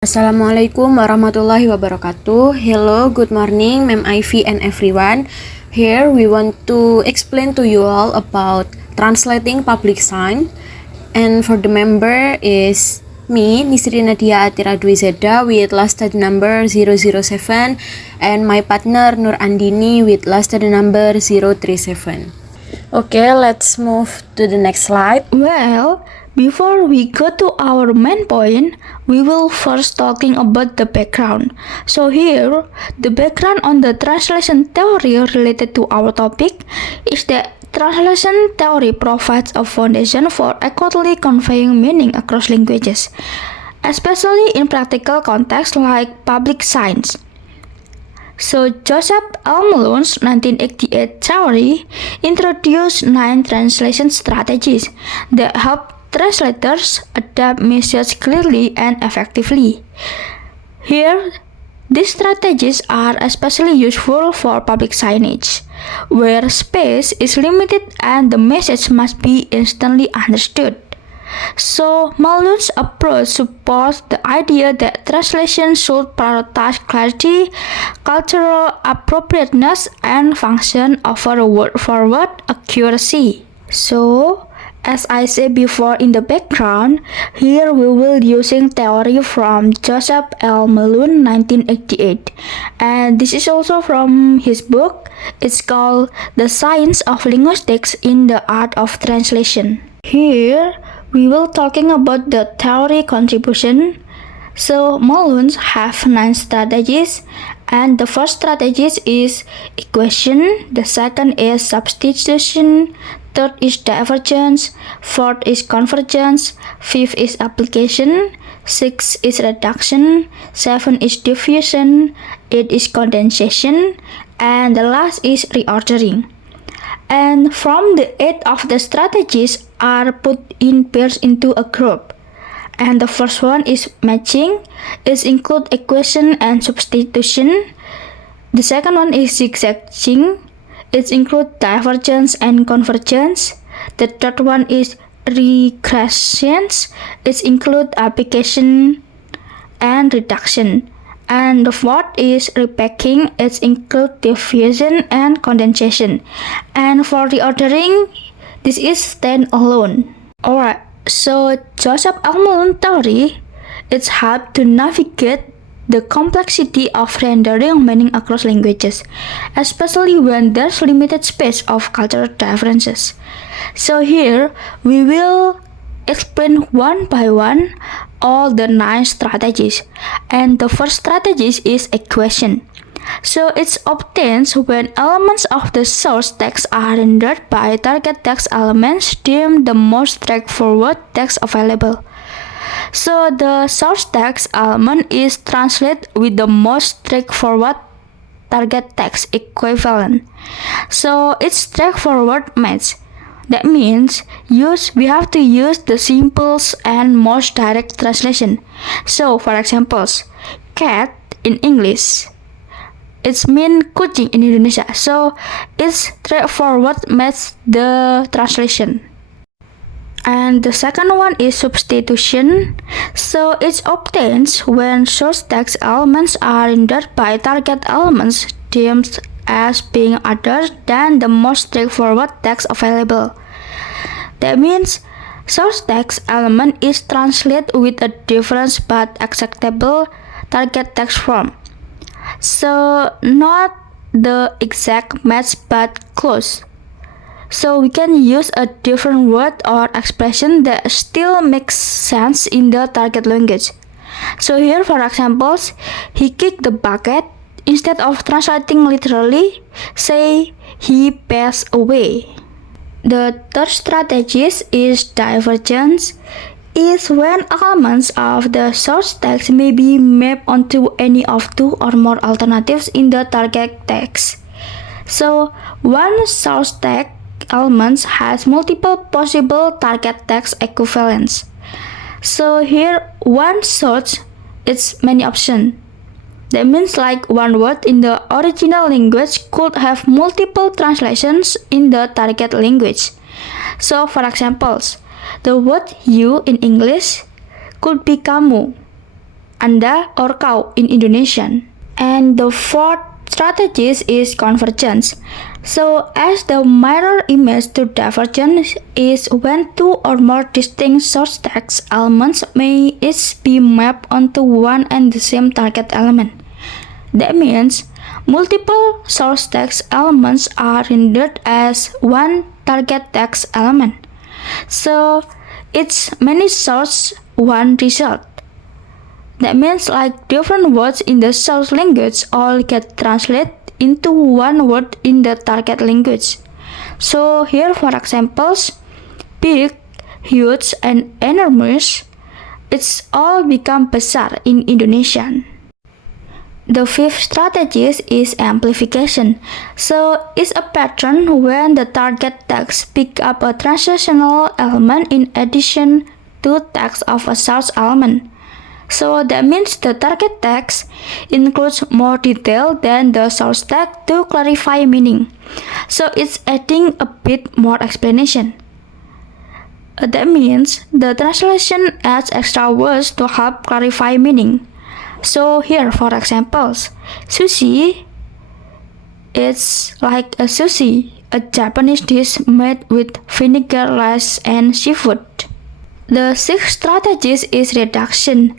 Assalamualaikum warahmatullahi wabarakatuh. Hello, good morning, Ma'am Ivy and everyone. Here we want to explain to you all about translating public sign. And for the member is me, Nisri Nadia Atira Dwi Zeda with last study number 007 and my partner Nur Andini with last study number 037. Okay, let's move to the next slide. Well, before we go to our main point, we will first talking about the background. So here, the background on the translation theory related to our topic is that translation theory provides a foundation for accurately conveying meaning across languages, especially in practical contexts like public signs. So Joseph L. Malone's 1988 theory introduced 9 translation strategies that help translators adapt messages clearly and effectively. Here, these strategies are especially useful for public signage, where space is limited and the message must be instantly understood. So, Malone's approach supports the idea that translation should prioritize clarity, cultural appropriateness, and function over word-for-word accuracy. So, as I said before in the background, here we will using theory from Joseph L. Malone 1988, and this is also from his book. It's called The Science of Linguistics in the Art of Translation. Here, we will talking about the theory contribution. So Malone have 9 strategies, and the first strategy is equation, the second is substitution, third is divergence, fourth is convergence, fifth is application, sixth is reduction, seven is diffusion, eight is condensation, and the last is reordering. And from the 8 of the strategies are put in pairs into a group. And the first one is matching. It includes equation and substitution. The second one is zigzagging. It includes divergence and convergence. The third one is regressions. It includes application and reduction. And the fourth is repacking. It includes diffusion and condensation. And for reordering, this is stand alone. Alright, so Joseph L. Malone theory, it's help to navigate the complexity of rendering meaning across languages, especially when there's limited space of cultural differences. So here, we will explain one by one all the 9 strategies, and the first strategy is equation. So it's obtained when elements of the source text are rendered by target text elements deemed the most straightforward text available. So the source text element is translated with the most straightforward target text equivalent. So it's straightforward match. That means we have to use the simplest and most direct translation. So for examples, cat in English, it's mean kucing in Indonesia. So it's straightforward match the translation. And the second one is substitution. So it obtains when source text elements are rendered by target elements deemed as being other than the most straightforward text available. That means source text element is translated with a different but acceptable target text form. So not the exact match but close. So we can use a different word or expression that still makes sense in the target language. So here for examples, he kicked the bucket. Instead of translating literally, say he passed away. The third strategy is divergence. Is when elements of the source text may be mapped onto any of 2 or more alternatives in the target text. So one source text element has multiple possible target text equivalents. So here one source is many options. That means like one word in the original language could have multiple translations in the target language. So for examples, the word you in English could be kamu. anda or kau in Indonesian. And the fourth strategy is convergence. So as the mirror image to divergence is when two or more distinct source text elements may each be mapped onto one and the same target element. That means multiple source text elements are rendered as one target text element. So it's many source, one result. That means like different words in the source language all get translated into one word in the target language. So here for examples, big, huge, and enormous, it's all become besar in Indonesian. The fifth strategy is amplification. So it's a pattern when the target text pick up a translational element in addition to text of a source element. So that means the target text includes more detail than the source text to clarify meaning. So it's adding a bit more explanation. That means the translation adds extra words to help clarify meaning. So here for examples, sushi, it's like a sushi, a Japanese dish made with vinegar, rice, and seafood. The sixth strategy is reduction.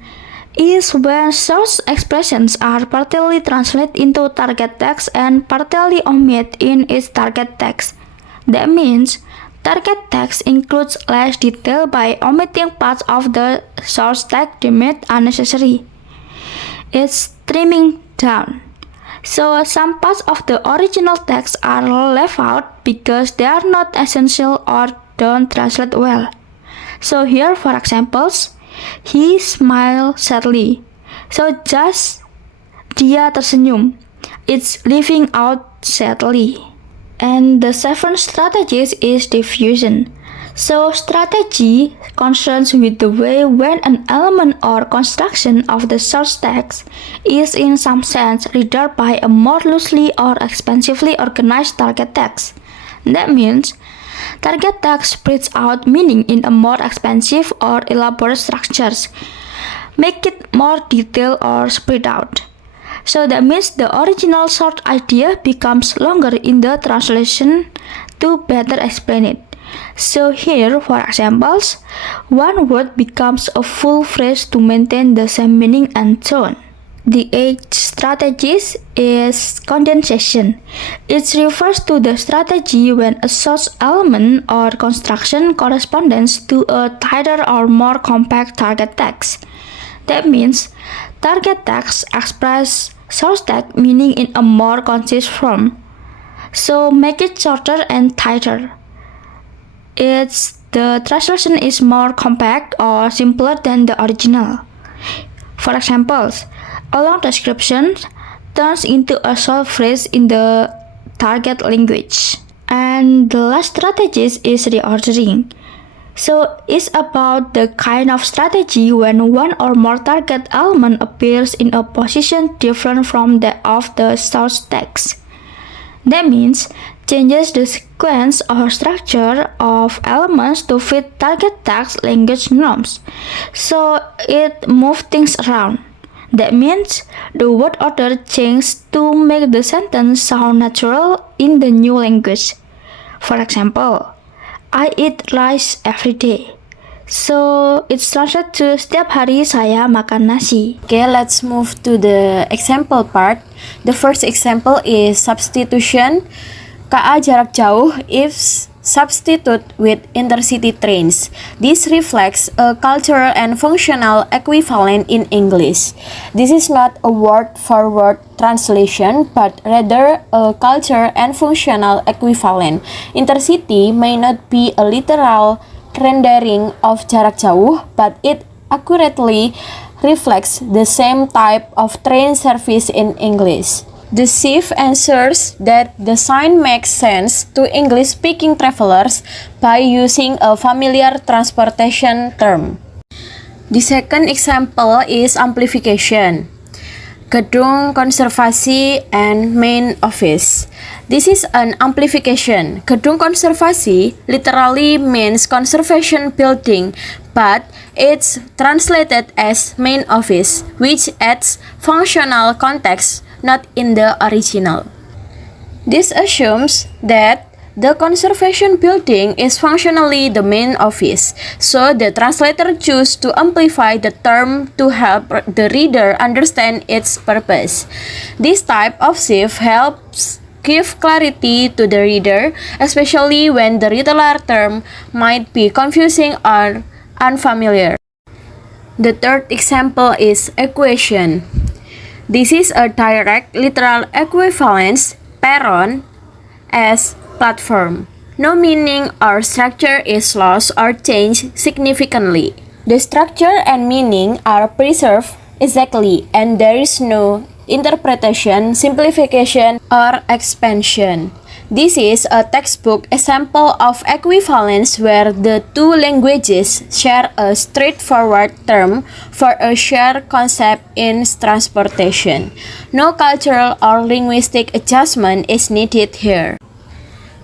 Is when source expressions are partially translated into target text and partially omitted in its target text. That means target text includes less detail by omitting parts of the source text deemed unnecessary. It's trimming down. So some parts of the original text are left out because they are not essential or don't translate well. So here for examples, he smiled sadly. So just dia tersenyum. It's leaving out sadly. And the seventh strategy is diffusion. So strategy concerns with the way when an element or construction of the source text is in some sense rendered by a more loosely or expansively organized target text. That means target text spreads out meaning in a more expansive or elaborate structures, make it more detailed or spread out. So that means the original short idea becomes longer in the translation to better explain it. So here, for examples, one word becomes a full phrase to maintain the same meaning and tone. The eighth strategy is condensation. It refers to the strategy when a source element or construction corresponds to a tighter or more compact target text. That means target text express source text meaning in a more concise form. So make it shorter and tighter. The translation is more compact or simpler than the original. For examples, a long description turns into a short phrase in the target language. And the last strategy is reordering. So it's about the kind of strategy when one or more target element appears in a position different from that of the source text. That means changes the sequence or structure of elements to fit target text language norms. So it moves things around. That means the word order changes to make the sentence sound natural in the new language. For example, I eat rice every day. So it's translated to setiap hari saya makan nasi. Okay, let's move to the example part. The first example is substitution. KA jarak jauh is substitute with intercity trains. This reflects a cultural and functional equivalent in English. This is not a word-for-word translation, but rather a cultural and functional equivalent. Intercity may not be a literal rendering of jarak jauh, but it accurately reflects the same type of train service in English. The chief answers that the sign makes sense to English-speaking travelers by using a familiar transportation term. The second example is amplification. Gedung Konservasi and Main Office. This is an amplification. Gedung Konservasi literally means conservation building, but It's translated as main office, which adds functional context not in the original. This assumes that the conservation building is functionally the main office, so the translator chose to amplify the term to help the reader understand its purpose. This type of shift helps give clarity to the reader, especially when the literal term might be confusing or unfamiliar. The third example is equation. This is a direct literal equivalence, peron, as platform. No meaning or structure is lost or changed significantly. The structure and meaning are preserved exactly, and there is no interpretation, simplification, or expansion. This is a textbook example of equivalence where the two languages share a straightforward term for a shared concept in transportation. No cultural or linguistic adjustment is needed here.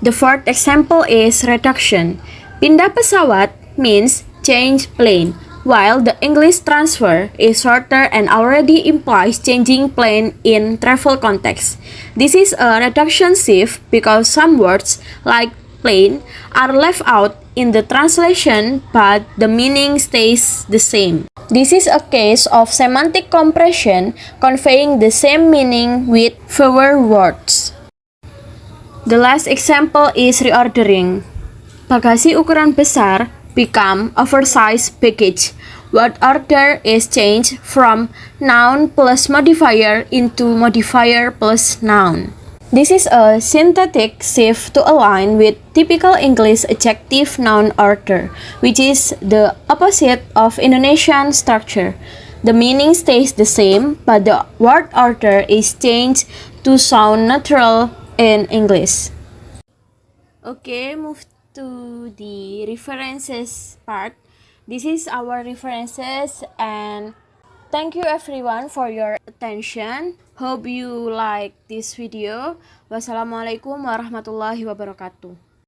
The fourth example is reduction. Pindah pesawat means change plane, while the English transfer is shorter and already implies changing plane in travel context. This is a reduction shift because some words, like plane, are left out in the translation but the meaning stays the same. This is a case of semantic compression conveying the same meaning with fewer words. The last example is reordering. Bagasi ukuran besar become oversized baggage. Word order is changed from noun plus modifier into modifier plus noun. This is a synthetic shift to align with typical English adjective noun order, which is the opposite of Indonesian structure. The meaning stays the same, but the word order is changed to sound natural in English. Okay, move to the references part. This is our references, and thank you everyone for your attention. Hope you like this video. Wassalamualaikum warahmatullahi wabarakatuh.